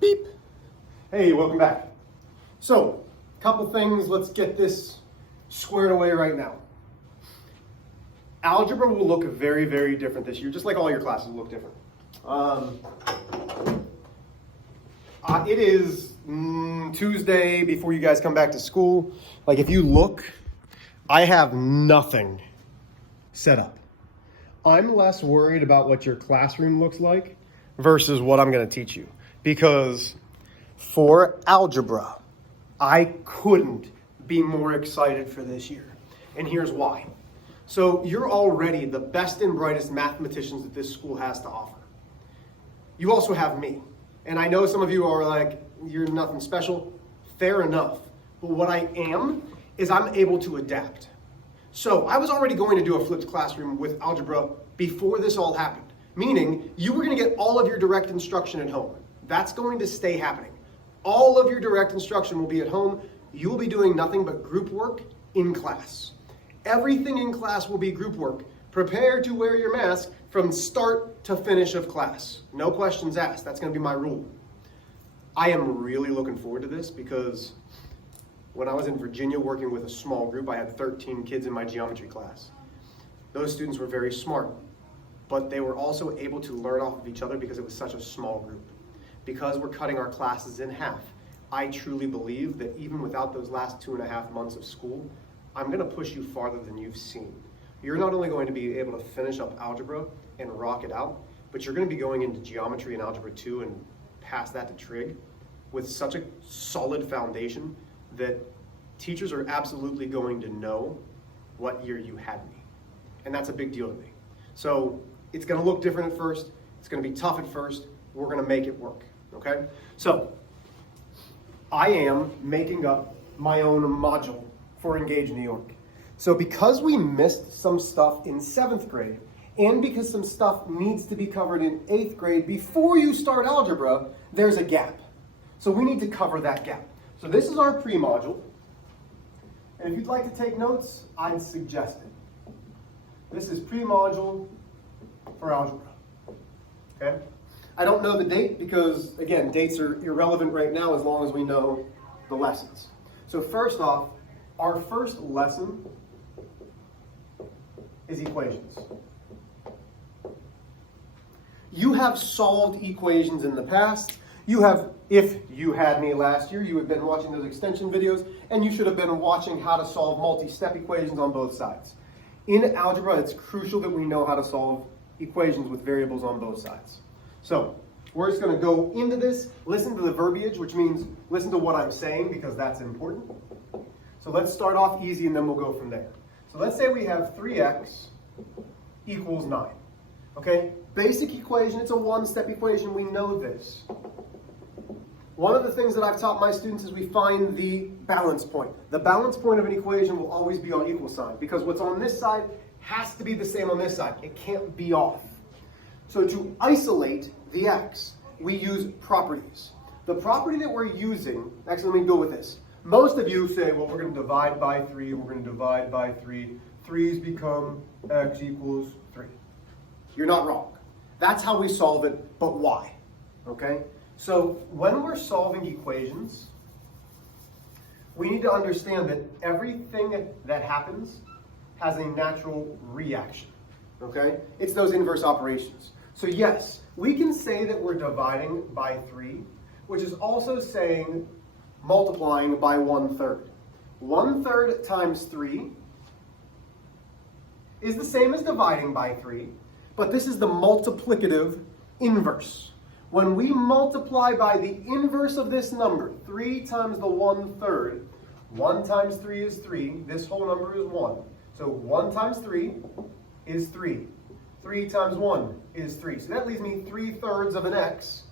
Beep. Hey, welcome back. So, couple things, let's get this squared away right now. Algebra will look very, very different this year, just like all your classes will look different. It is Tuesday before you guys come back to school. Like if you look, I have nothing set up. I'm less worried about what your classroom looks like versus what I'm going to teach you. Because for algebra, I couldn't be more excited for this year. And here's why. So you're already the best and brightest mathematicians that this school has to offer. You also have me. And I know some of you are like, you're nothing special. Fair enough. But what I am is I'm able to adapt. So I was already going to do a flipped classroom with algebra before this all happened. Meaning you were going to get all of your direct instruction at home. That's going to stay happening. All of your direct instruction will be at home. You will be doing nothing but group work in class. Everything in class will be group work. Prepare to wear your mask from start to finish of class. No questions asked. That's going to be my rule. I am really looking forward to this because when I was in Virginia working with a small group, I had 13 kids in my geometry class. Those students were very smart, but they were also able to learn off of each other because it was such a small group. Because we're cutting our classes in half, I truly believe that even without those last 2.5 months of school, I'm going to push you farther than you've seen. You're not only going to be able to finish up algebra and rock it out, but you're going to be going into geometry and algebra 2 and pass that to trig with such a solid foundation that teachers are absolutely going to know what year you had me. And that's a big deal to me. So it's going to look different at first. It's going to be tough at first. We're going to make it work. Okay? So I am making up my own module for Engage New York. So because we missed some stuff in 7th grade, and because some stuff needs to be covered in 8th grade before you start algebra, there's a gap. So we need to cover that gap. So this is our pre-module. And if you'd like to take notes, I'd suggest it. This is pre-module for algebra. Okay? I don't know the date because, again, dates are irrelevant right now as long as we know the lessons. So first off, our first lesson is equations. You have solved equations in the past. You have, if you had me last year, you have been watching those extension videos, and you should have been watching how to solve multi-step equations on both sides. In algebra, it's crucial that we know how to solve equations with variables on both sides. So we're just going to go into this, listen to the verbiage, which means listen to what I'm saying because that's important. So let's start off easy and then we'll go from there. So let's say we have 3x equals 9. Okay, basic equation, it's a one-step equation, we know this. One of the things that I've taught my students is we find the balance point. The balance point of an equation will always be on equal sign because what's on this side has to be the same on this side. It can't be off. So to isolate the x, we use properties. The property that we're using, actually let me go with this. Most of you say, well, we're going to divide by 3, we're going to divide by 3. 3's become x equals 3. You're not wrong. That's how we solve it, but why? Okay? So when we're solving equations, we need to understand that everything that happens has a natural reaction. Okay? It's those inverse operations. So yes, we can say that we're dividing by 3, which is also saying multiplying by 1/3. 1/3 times 3 is the same as dividing by 3, but this is the multiplicative inverse. When we multiply by the inverse of this number, 3 times the 1/3, 1 times 3 is 3, this whole number is 1. So 1 times 3 is 3. 3 times 1 is 3. So that leaves me 3/3 of an x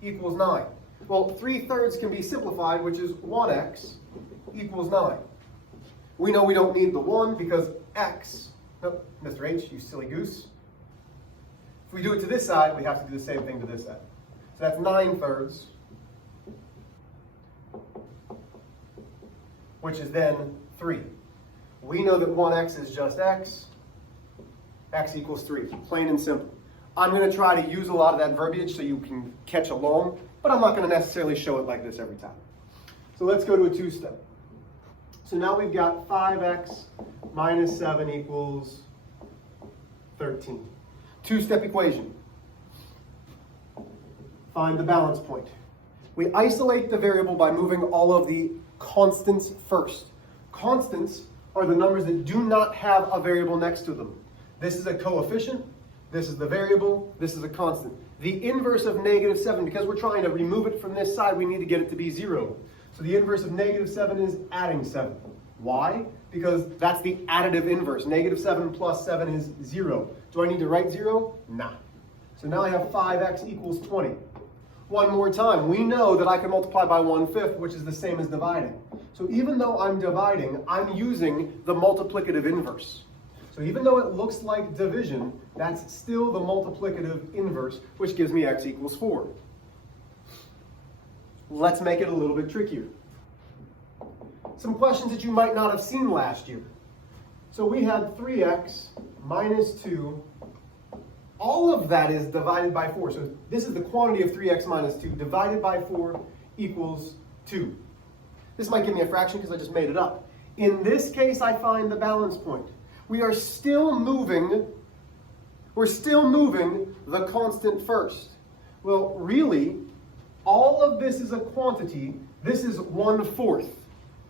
equals 9. Well, 3/3 can be simplified, which is 1x equals 9. We know we don't need the 1 because x, nope, Mr. H, you silly goose. If we do it to this side, we have to do the same thing to this side. So that's 9/3, which is then 3. We know that 1x is just x equals 3, plain and simple. I'm going to try to use a lot of that verbiage so you can catch along but I'm not going to necessarily show it like this every time. So let's go to a two-step. So now we've got 5x minus 7 equals 13. Two-step equation. Find the balance point. We isolate the variable by moving all of the constants first. Constants are the numbers that do not have a variable next to them. This is a coefficient, this is the variable, this is a constant. The inverse of negative 7, because we're trying to remove it from this side, we need to get it to be 0. So the inverse of negative 7 is adding 7. Why? Because that's the additive inverse. Negative 7 plus 7 is 0. Do I need to write 0? Nah. So now I have 5x equals 20. One more time, we know that I can multiply by 1/5, which is the same as dividing. So even though I'm dividing, I'm using the multiplicative inverse. So even though it looks like division, that's still the multiplicative inverse, which gives me x equals 4. Let's make it a little bit trickier. Some questions that you might not have seen last year. So we had 3x minus 2. All of that is divided by 4. So this is the quantity of 3x minus 2 divided by 4 equals 2. This might give me a fraction because I just made it up. In this case, I find the balance point. We're still moving the constant first. Well, really, all of this is a quantity. This is 1/4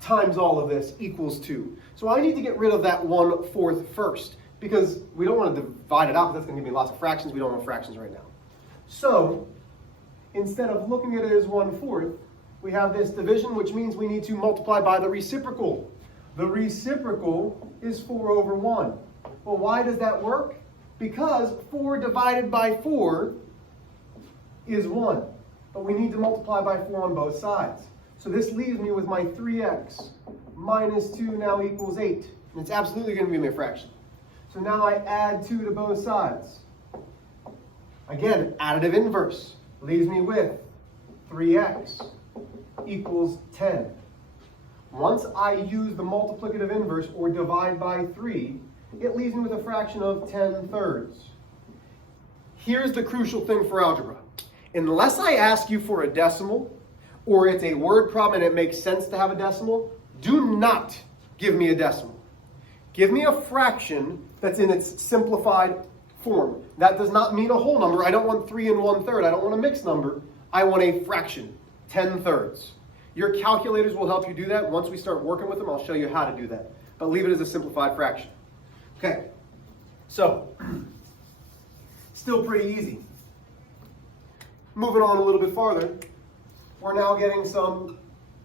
times all of this equals 2. So I need to get rid of that 1/4 first, because we don't want to divide it out, because that's going to give me lots of fractions. We don't want fractions right now. So instead of looking at it as 1/4, we have this division, which means we need to multiply by the reciprocal. The reciprocal is 4 over 1. Well, why does that work? Because 4 divided by 4 is 1. But we need to multiply by 4 on both sides. So this leaves me with my 3x minus 2 now equals 8. And it's absolutely going to give me a fraction. So now I add 2 to both sides. Again, additive inverse leaves me with 3x equals 10. Once I use the multiplicative inverse, or divide by 3, it leaves me with a fraction of 10/3. Here's the crucial thing for algebra. Unless I ask you for a decimal, or it's a word problem and it makes sense to have a decimal, do not give me a decimal. Give me a fraction that's in its simplified form. That does not mean a whole number. I don't want 3 and 1/3. I don't want a mixed number. I want a fraction, 10/3. Your calculators will help you do that. Once we start working with them, I'll show you how to do that. But leave it as a simplified fraction. Okay, so still pretty easy. Moving on a little bit farther, we're now getting some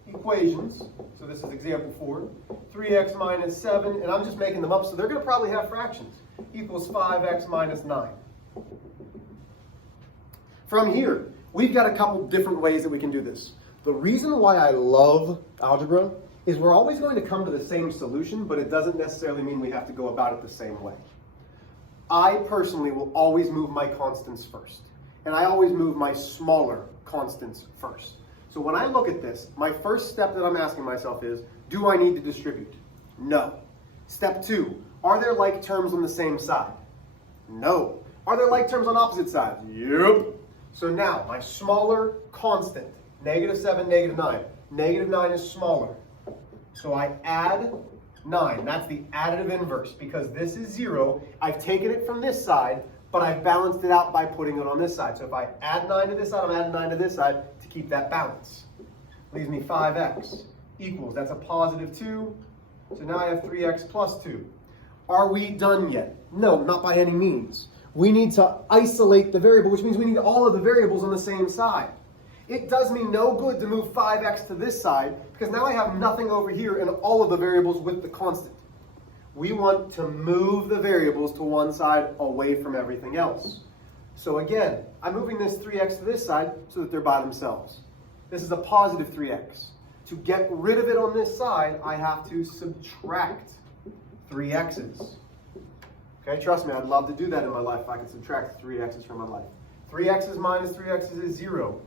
equations. So this is example 4. 3x minus 7, and I'm just making them up, so they're going to probably have fractions, equals 5x minus 9. From here, we've got a couple different ways that we can do this. The reason why I love algebra is we're always going to come to the same solution, but it doesn't necessarily mean we have to go about it the same way. I personally will always move my constants first, and I always move my smaller constants first. So when I look at this, my first step that I'm asking myself is, do I need to distribute? No. Step 2, are there like terms on the same side? No. Are there like terms on opposite sides? Yep. So now, my smaller constant, -7, -9. -9 is smaller. So I add 9. That's the additive inverse, because this is 0. I've taken it from this side, but I've balanced it out by putting it on this side. So if I add 9 to this side, I'm adding 9 to this side to keep that balance. Leaves me 5x equals, that's a positive 2. So now I have 3x plus 2. Are we done yet? No, not by any means. We need to isolate the variable, which means we need all of the variables on the same side. It does me no good to move 5x to this side, because now I have nothing over here and all of the variables with the constant. We want to move the variables to one side away from everything else. So again, I'm moving this 3x to this side so that they're by themselves. This is a positive 3x. To get rid of it on this side, I have to subtract 3x's. Okay, trust me, I'd love to do that in my life if I could subtract 3x's from my life. 3x's minus 3x's is 0.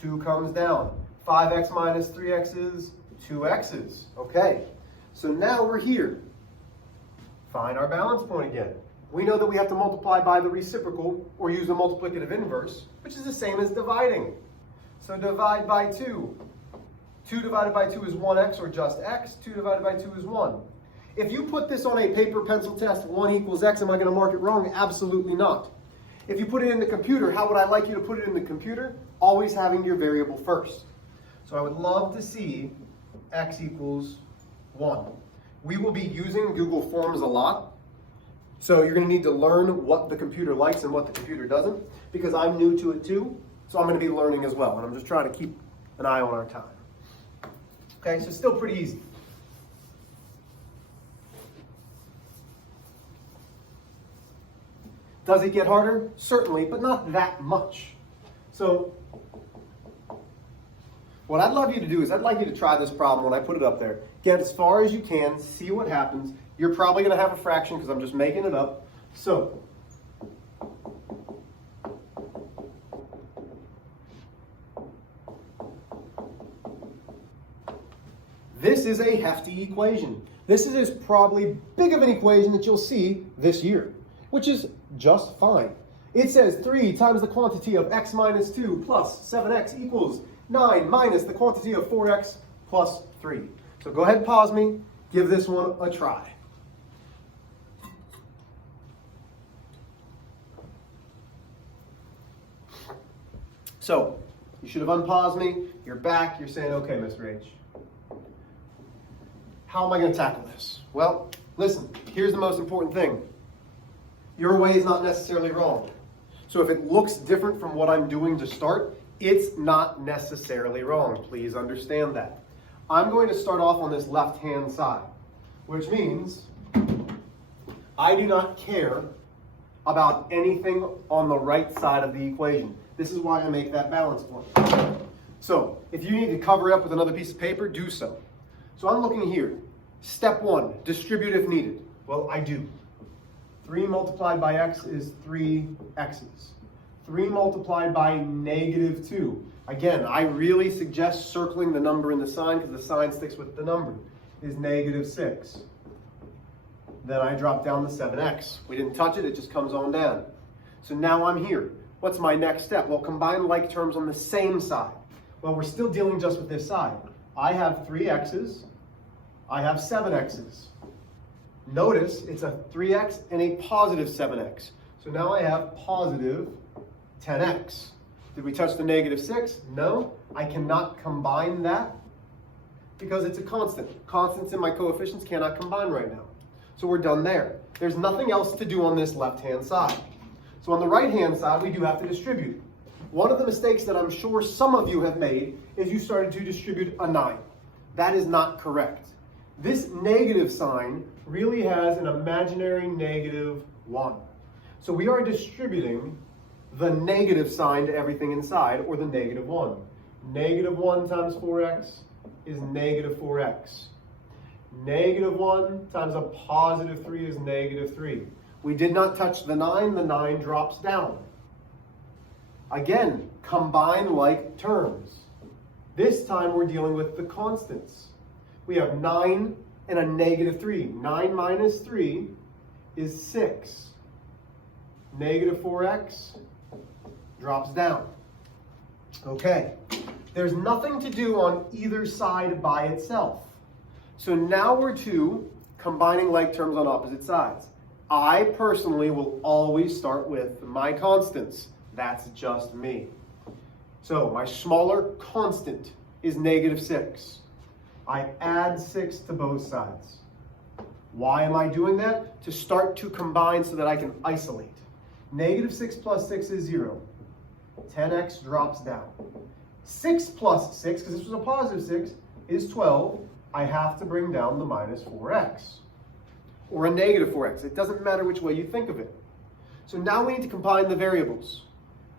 2 comes down. 5x minus 3x is 2x's. Okay, so now we're here. Find our balance point again. We know that we have to multiply by the reciprocal or use the multiplicative inverse, which is the same as dividing. So divide by 2. 2 divided by 2 is 1x, or just x. 2 divided by 2 is 1. If you put this on a paper pencil test, 1 equals x, am I going to mark it wrong? Absolutely not. If you put it in the computer, how would I like you to put it in the computer? Always having your variable first. So I would love to see x equals 1. We will be using Google Forms a lot. So you're going to need to learn what the computer likes and what the computer doesn't, because I'm new to it too. So I'm going to be learning as well. And I'm just trying to keep an eye on our time. Okay, so still pretty easy. Does it get harder? Certainly, but not that much. So what I'd love you to do is I'd like you to try this problem when I put it up there. Get as far as you can, see what happens. You're probably going to have a fraction because I'm just making it up. So this is a hefty equation. This is probably big of an equation that you'll see this year, which is just fine. It says 3 times the quantity of x minus 2 plus 7x equals 9 minus the quantity of 4x plus 3. So go ahead and pause me. Give this one a try. So you should have unpaused me. You're back. You're saying, okay, Mr. H. How am I going to tackle this? Well, listen, here's the most important thing. Your way is not necessarily wrong. So if it looks different from what I'm doing to start, it's not necessarily wrong. Please understand that. I'm going to start off on this left-hand side, which means I do not care about anything on the right side of the equation. This is why I make that balance point. So if you need to cover it up with another piece of paper, do so. So I'm looking here. Step 1, distribute if needed. Well, I do. 3 multiplied by x is 3x's. 3 multiplied by negative 2. Again, I really suggest circling the number in the sign because the sign sticks with the number, is negative 6. Then I drop down the 7x. We didn't touch it, it just comes on down. So now I'm here. What's my next step? Well, combine like terms on the same side. Well, we're still dealing just with this side. I have 3x's. I have 7x's. Notice it's a 3x and a positive 7x. So now I have positive 10x. Did we touch the negative 6? No. I cannot combine that because it's a constant. Constants in my coefficients cannot combine right now. So we're done there. There's nothing else to do on this left-hand side. So on the right-hand side, we do have to distribute. One of the mistakes that I'm sure some of you have made is you started to distribute a 9. That is not correct. This negative sign really has an imaginary negative 1. So we are distributing the negative sign to everything inside, or the negative 1. Negative 1 times 4x is negative 4x. Negative 1 times a positive 3 is negative 3. We did not touch the 9 drops down. Again, combine like terms. This time we're dealing with the constants. We have 9 and a negative 3. 9 minus 3 is 6. Negative 4x drops down. Okay, there's nothing to do on either side by itself. So now we're to combining like terms on opposite sides. I personally will always start with my constants. That's just me. So my smaller constant is negative 6. I add 6 to both sides. Why am I doing that? To start to combine so that I can isolate. Negative 6 plus 6 is 0. 10x drops down. 6 plus 6, because this was a positive 6, is 12. I have to bring down the minus 4x. Or a negative 4x. It doesn't matter which way you think of it. So now we need to combine the variables.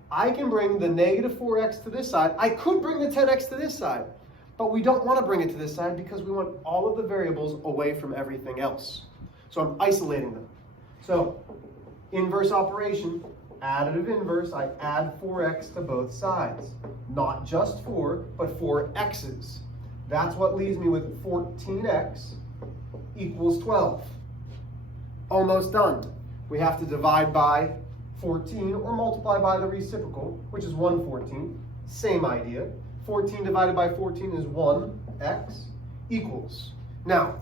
I can bring the negative 4x to this side. I could bring the 10x to this side. But we don't want to bring it to this side because we want all of the variables away from everything else. So I'm isolating them. So inverse operation, additive inverse, I add 4x to both sides. Not just 4, but 4 x's. That's what leaves me with 14x equals 12. Almost done. We have to divide by 14 or multiply by the reciprocal, which is 1/14. Same idea. 14 divided by 14 is 1x equals. Now,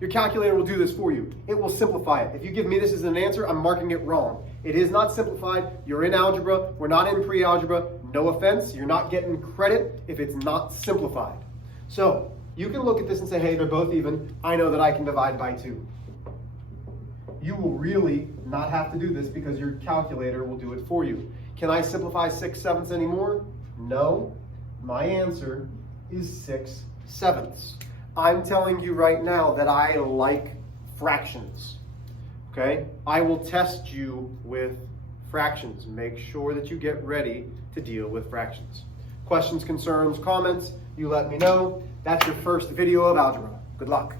your calculator will do this for you. It will simplify it. If you give me this as an answer, I'm marking it wrong. It is not simplified. You're in algebra. We're not in pre-algebra. No offense. You're not getting credit if it's not simplified. So you can look at this and say, hey, they're both even. I know that I can divide by 2. You will really not have to do this because your calculator will do it for you. Can I simplify 6/7 anymore? No. My answer is 6/7. I'm telling you right now that I like fractions. Okay? I will test you with fractions. Make sure that you get ready to deal with fractions. Questions, concerns, comments, you let me know. That's your first video of algebra. Good luck.